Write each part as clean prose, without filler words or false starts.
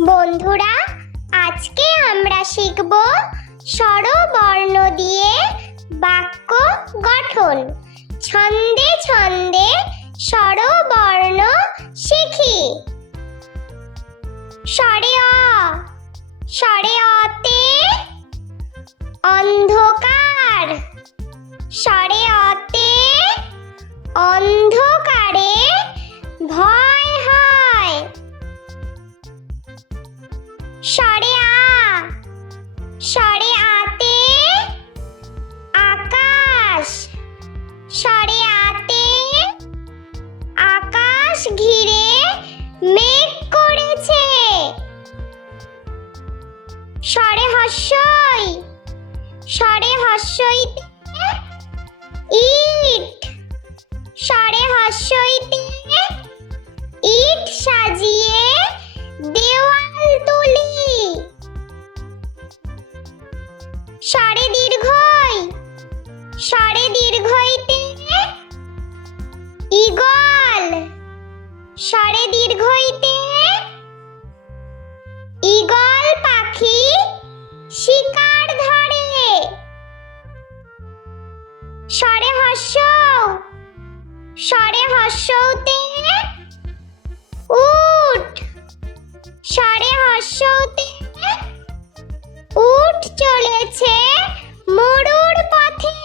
বন্ধুরা, আজকে আমরা শিখব স্বরবর্ণ দিয়ে বাক্য গঠন। ছন্দে ছন্দে স্বরবর্ণ শিখি। স্বরে অ, স্বরে অতে অন্ধকার। স্বরে অতে অন্ধকারে ভয় হয়। স্বরে আ, স্বরে আতে আকাশ। স্বরে আতে আকাশ ঘিরে মেঘ করেছে। স্বরে হর্ষই, স্বরে হর্ষইতে ইট। স্বরে হর্ষইতে ইট সাজিয়ে দেওয়াল তুলি। স্বরে দীর্ঘই, স্বরে দীর্ঘইতে ঈগল। স্বরে দীর্ঘইতে ঈগল পাখি শিকার ধরে। স্বরে হর্ষৌ, স্বরে হর্ষৌতে উট। স্বরে হর্ষৌতে উট চলেছে মরুর পথে।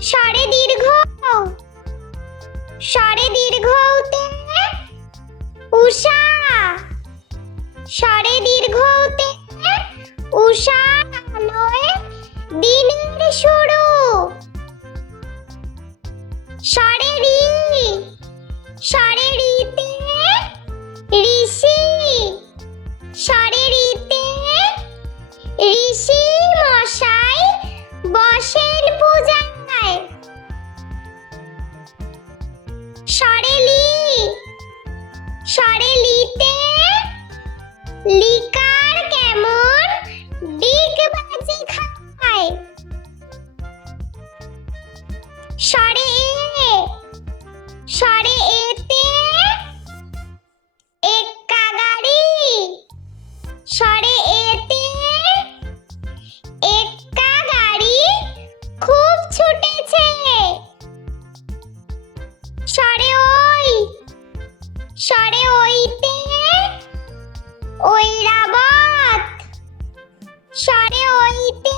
স্বরে দীর্ঘ, স্বরে দীর্ঘতে উষা। স্বরে দীর্ঘতে উষার আলোয় দিনের শুরু। স্বরে রি, স্বরে রিতে ঋষি। স্বরে রিতে ঋষি মশাই বসেন পূজায়। স্বরে লি, স্বরে লিতে লিকার কেমন ডিগবাজি খায়। স্বরে এ, স্বরে এতে এক্কা গাড়ি। স্বরে এতে এক্কা গাড়ি খুব ছুটেছে। স্বরে ওই, স্বরে ওইতে ঐরাবত। স্বরে ওইতে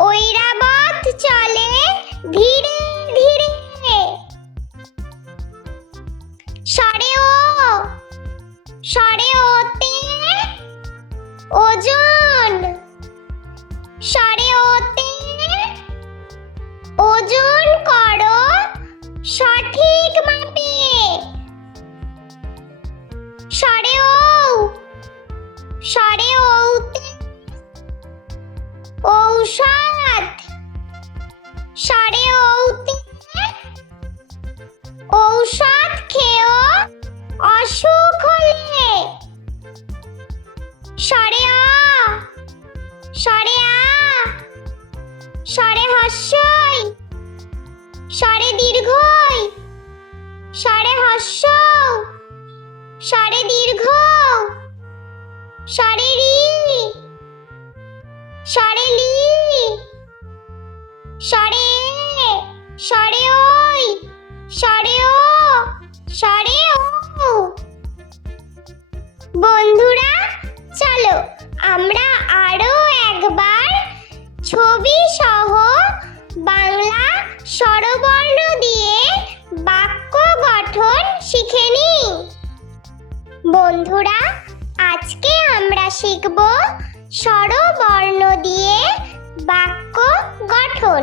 ঐরাবত চলে ধীরে ধীরে। স্বরে ও, স্বরে ওতে ওজন। স্বরে ওতে ওজন করো সঠিক মাপে। স্বরে ঔ, স্বরে ঔতে ঔষধ। স্বরে ঔতে ঔষধ খেয়েও অসুখ হলে। স্বরে অ, স্বরে আ, স্বরে হর্ষই, স্বরে দীর্ঘই, স্বরে হর্ষৌ, স্বরে দীর্ঘ। স্বরে রি, স্বরে লি, স্বরে এ, স্বরে ওই, স্বরে ও, স্বরে ও। বন্ধুরা, চলো আমরা আরো একবার ছবি সহ বাংলা স্বরবর্ণ দিয়ে বাক্য গঠন শিখে নিই। বন্ধুরা, আজকে আমরা শিখব স্বরবর্ণ দিয়ে বাক্য গঠন।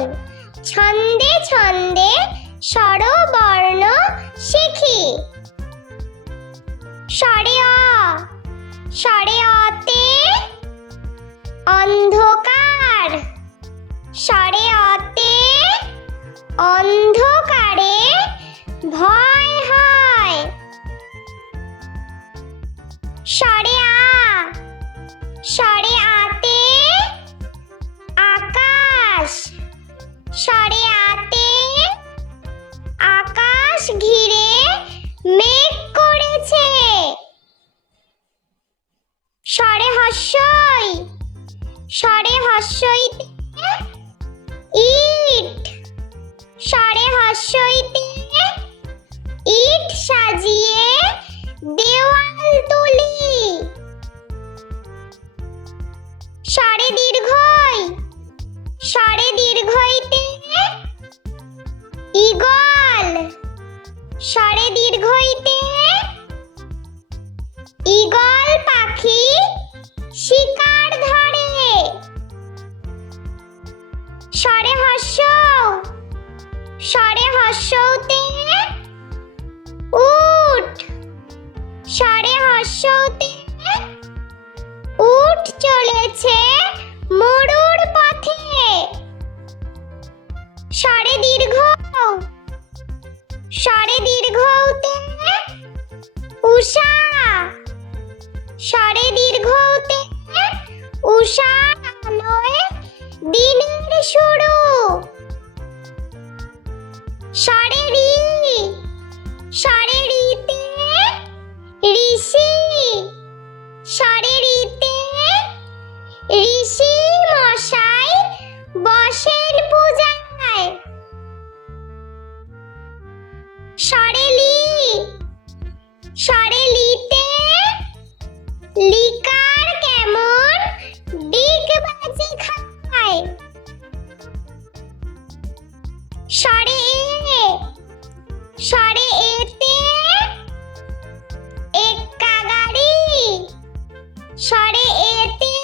ছন্দে ছন্দে স্বরবর্ণ শিখি। স্বরে অ, স্বরে অতে অন্ধকার। স্বরে অতে অন্ধকারে ভয় হয়। স্বরে আ, স্বরে আতে আকাশ। স্বরে আতে আকাশ ঘিরে মেঘ করেছে। হস্যইতে ইট, স্বরে হস্যইতে ইট সাজিয়ে দেওয়াল তুলি। স্বরে দীর্ঘই, স্বরে দীর্ঘইতে ঈগল, স্বরে দীর্ঘইতে ঈগল পাখি শিকার ধরে। স্বরে হস্য, স্বরে হস্যতে উট, স্বরে হস্যতে উট চলেছে মরুর পথে। স্বরে দীর্ঘ, স্বরে দীর্ঘতে উষা, স্বরে দীর্ঘতে উষার আলোয় দিনের শুরু। স্বরে রি, স্বরে রিতে ঋষি, স্বরে রিতে ঋষি মশাই বসেন পূজায়। স্বরে লি, স্বরে লিতে লিকার কেমন ডিগবাজি খায়। স্বরে এ, স্বরে এতে এক্কা গাড়ি, স্বরে এতে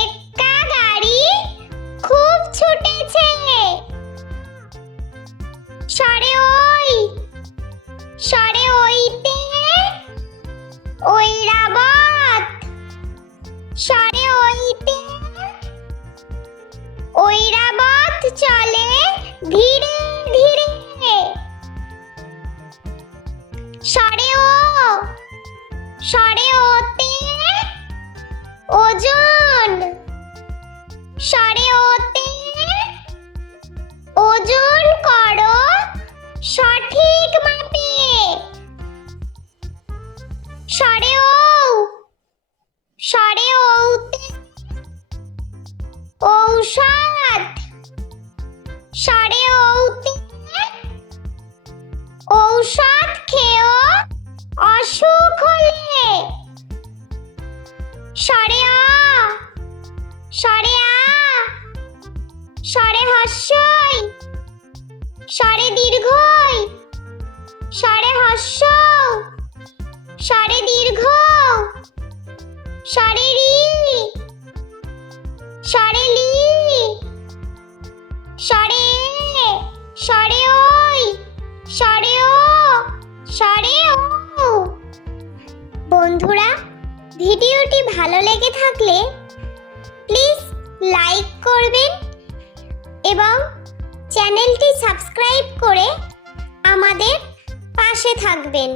এক্কা গাড়ি খুব ছুটেছে। স্বরে ওই, স্বরে ওইতে ঐরাবত, স্বরে ওইতে ঐরাবত চলে ধীরে ধীরে। স্বরে ও, স্বরে ওতে ওজন, স্বরে ওতে ওজন করো সঠিক মাপে। স্বরে ও, স্বরে ওতে ঔষধ, স্বরে ওতে ঔষধ খেয়েও অসুখ হলে। স্বরে আ, স্বরে আ, স্বরে হস্যই, স্বরে দীর্ঘই, স্বরে হস্য, স্বরে দীর্ঘ, স্বরে রি, স্বরে লি, স্বরে এ, স্বরে ওই, স্বরে ও, স্বরে ও। বন্ধুরা, ভিডিওটি ভালো লেগে থাকলে প্লিজ লাইক করবেন এবং চ্যানেলটি সাবস্ক্রাইব করে আমাদের পাশে থাকবেন।